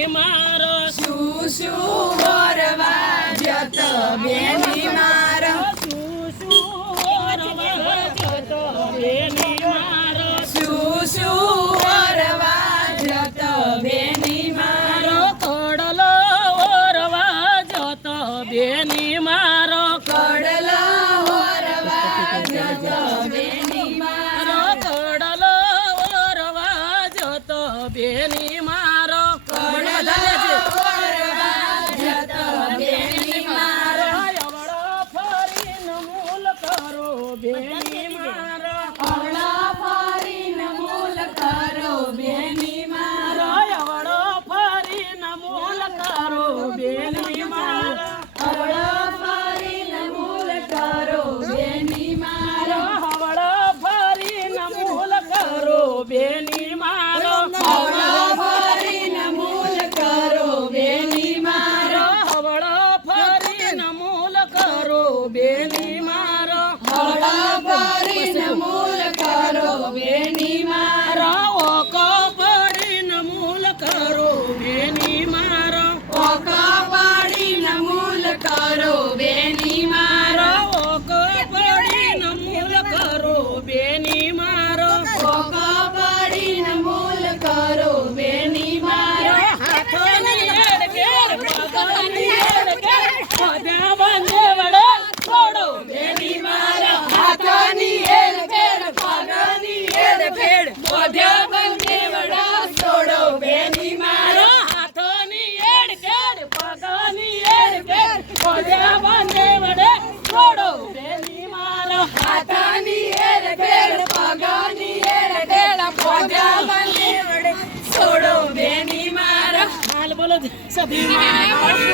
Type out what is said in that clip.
બેની મારો શું શું વરવા જતો બેની મારો બેની મારો શું શું વરવા જતો બેની મારો કડલો ઓરવા જતો બેની મારો કડલો વરવા જતો બેની મારો કડલો ઓરવા જતો બેની મારો કડલો વરવા જતો બેની મારો અવળો ફરીને મૂલ કરો બેની મારો અવળો ફરીને મૂલ કરો બેની મારો અવળો ફરીને મૂલ કરો બેની મારો અવળો ફરીને મૂલ કરો બેની મારો હવળો ફરીને મૂલ કરો બેની મારો અવળો ફરીને મૂલ કરો બેની મારો હવળો ફરીને મૂલ કરો બેની મારો અવળો ફરીને મૂલ કરો બેની મારો ઓકો ફરીને મૂલ કરો બેની મારો ઓકો પાડીને મૂલ કરો બેની મારો ઓકો ફરીને મૂલ કરો બેની મારો ઓકો પાડીને મૂલ કરો બેની મારો હાથોની એડ ઘેર પગની એડ ઘેર બધા બંને વડે છોડો બેની મારો હાથોની એલ ફેર પગની એલ ફેર બધ્યા બંને વડા છોડો બેની મારો હાથોની એડ ઘેર પગની એડ ઘેર બધા બંને વડે છોડો બેની મારો હાથોની એલ ફેર પગની એલ ફેર બધ્યા બંને વડે છોડો બેની મારો હાલ બોલો સભી